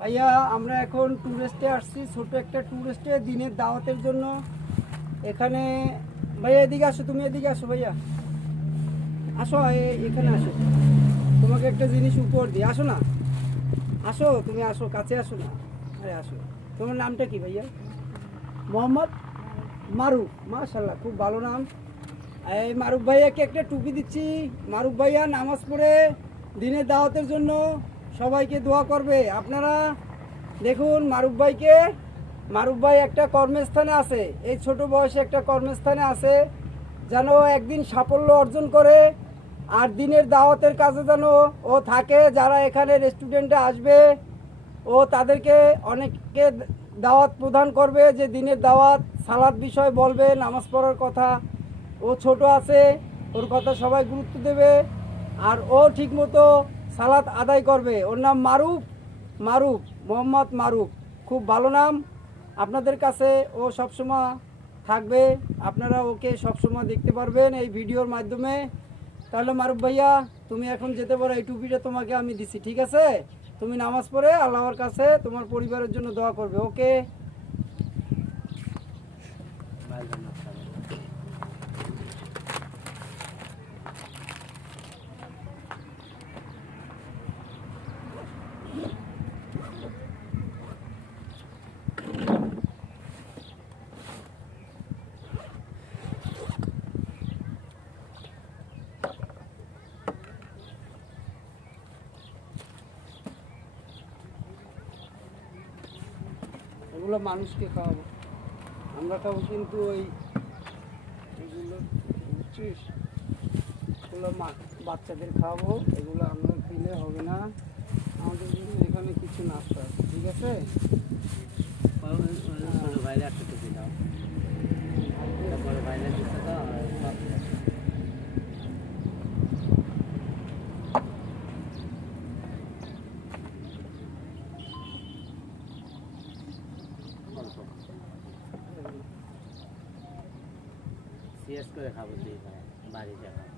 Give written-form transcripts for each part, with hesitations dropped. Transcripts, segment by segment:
ভাইয়া আমরা এখন ট্যুরিস্টে আসছি, ছোট একটা ট্যুরিস্টে দিনের দাওয়াতের জন্য। এখানে ভাইয়া এদিকে আসো, তুমি এদিকে আসো ভাইয়া, আসো এখানে আসো, তোমাকে একটা জিনিস উপহার দিই, আসো না, আসো তুমি, আসো কাছে, আসো না, আরে আসো। তোমার নামটা কি ভাইয়া? মোহাম্মদ মারুফ, মাশাল্লাহ, খুব ভালো নাম। এই মারুফ ভাইয়াকে একটা টুপি দিচ্ছি। মারুফ ভাইয়া নামাজ পড়ে দিনের দাওয়াতের জন্য সবাইকে দোয়া করবে। আপনারা দেখুন মারুফ ভাইকে, মারুফ ভাই একটা কর্মস্থানে আছে, এই ছোট বয়সে একটা কর্মস্থানে আছে, যেন একদিন সাফল্য অর্জন করে আর দিনের দাওয়াতের কাজে যেন ও থাকে। যারা এখানে রেস্টুরেন্টে আসবে ও তাদেরকে অনেককে দাওয়াত প্রদান করবে, যে দিনের দাওয়াত, সালাদ বিষয় বলবে, নামাজ পড়ার কথা। ও ছোট আছে, ওর কথা সবাই গুরুত্ব দেবে আর ও ঠিকমতো সালাত আদায় করবে। ওর নাম মারুফ, মারুফ, মোহাম্মদ মারুফ, খুব ভালো নাম। আপনাদের কাছে ও সবসময় থাকবে, আপনারা ওকে সবসময় দেখতে পারবেন এই ভিডিওর মাধ্যমে। তাহলে মারুফ ভাইয়া তুমি এখন যেতে পারো, এই টুপিটা তোমাকে আমি দিছি, ঠিক আছে? তুমি নামাজ পড়ে আল্লাহর কাছে তোমার পরিবারের জন্য দোয়া করবে, ওকে? এগুলো মানুষকে খাওয়াবো, আমরা খাবো, কিন্তু ওই এগুলো বুঝছিস, এগুলো বাচ্চাদের খাওয়াবো, এগুলো আমরা দিলে হবে না। আমাদের জন্য এখানে কিছু নাস্তা আছে, ঠিক আছে? বাইরে একটা টুপি দাও, তারপরে বাইরে দিতে দাও। সিএস করে খাবো, তুই বাড়িতে খাবো।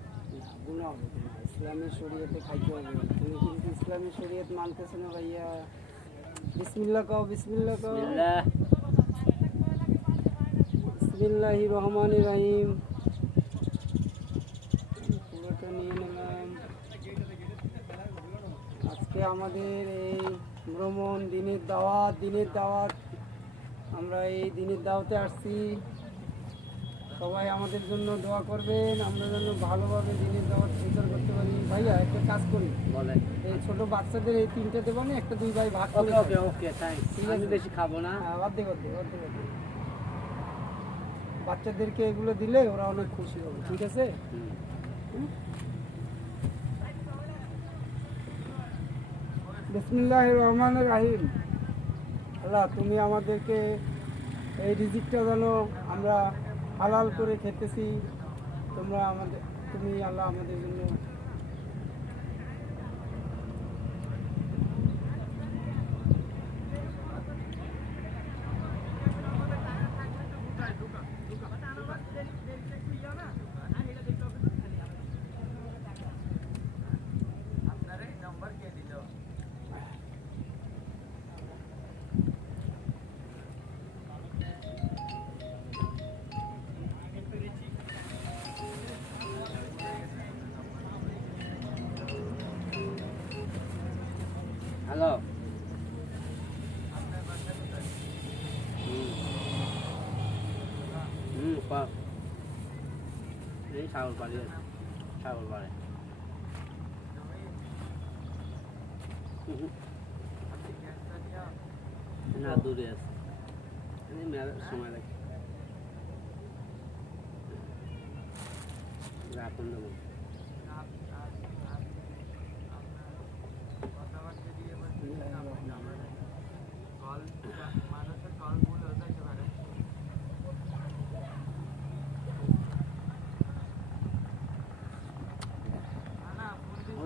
ইসলামের শরীয়তে খাইতে হবে, তুমি কিন্তু ইসলামের শরীয়ত মানতেছো না ভাইয়া। বিসমিল্লাহ কও, বিসমিল্লাহ কও। বিসমিল্লাহির রহমানির রহিম। পুরোটা নিয়ে নিলাম। আজকে আমাদের এই ভ্রমণ দিনের দাওয়াত, দিনের দাওয়াত, আমরা এই দিনের দাওয়াতে আসছি। সবাই আমাদের জন্য দোয়া করবেন, আমরা যেন ভালোভাবে দিনের দাওয়াত স্বীকার করতে পারি। ভাইয়া একটা কাজ করি, বলেন। এই ছোট বাচ্চাদের এই তিনটে দেবো না, একটা দুই ভাই ভাগ করে। ওকে ওকে, থ্যাঙ্কস। আমি বেশি খাবো না। অর্ধেক অর্ধেক অর্ধেক অর্ধেক বাচ্চাদেরকে এগুলো দিলে ওরা অনেক খুশি হবে, ঠিক আছে? বিসমিল্লাহির রহমানির রহিম। আল্লাহ তুমি আমাদেরকে এই রিজিকটা যেন আমরা হালাল করে খেতেছি, তুমি আল্লাহ আমাদের জন্য হ্যালো। এই সাগর পাড়ি আছে, সাগর পাড়ে। না, দূরে আছে, সময় লাগে। রাখুন দেবো।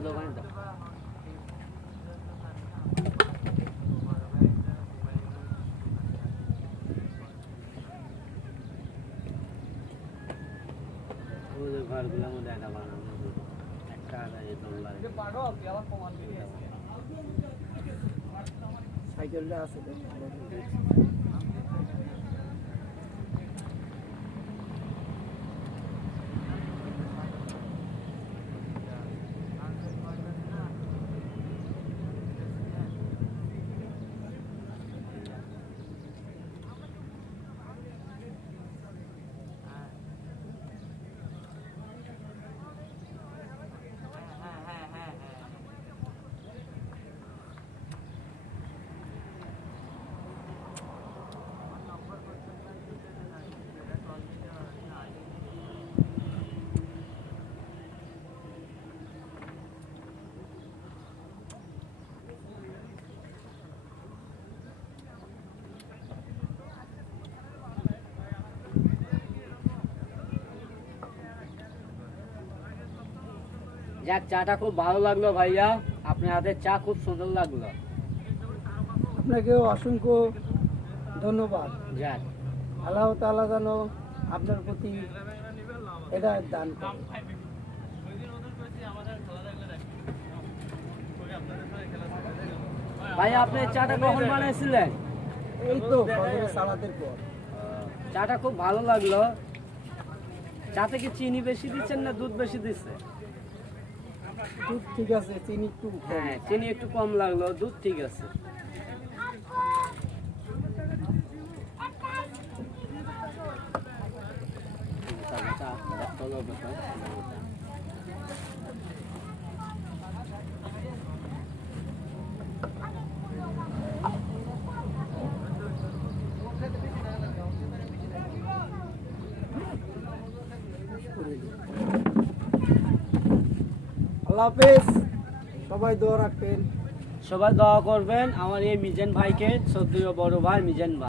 দোকানে দাও। ঘরগুলোর মধ্যে একটা বানানো, একটা আলাদা দোল লাগে। সাইকেলটা আছে তো। যাক, চাটা খুব ভালো লাগলো ভাইয়া, আপনার হাতের চা খুব সুন্দর লাগলো। আপনাকেও অসংখ্য ধন্যবাদ। যাক, আল্লাহ তাআলা যেন আপনার প্রতি এটা দান করে। ভাইয়া আপনি এই চাটা কখন বানিয়েছিলেন? এই তো ফজরের সালাতের পর। চাটা খুব ভালো লাগলো। চাতে কি চিনি বেশি দিচ্ছেন না দুধ বেশি দিচ্ছে? দুধ ঠিক আছে, চিনি একটু কম। হ্যাঁ, চিনি একটু কম লাগলো, দুধ ঠিক আছে। আল্লাহ হাফেজ, সবাই দোয়া রাখবেন। সবাই দোয়া করবেন আমার এই মিজান ভাইকে, শ্রদ্ধেয় বড় ভাই মিজান ভাই।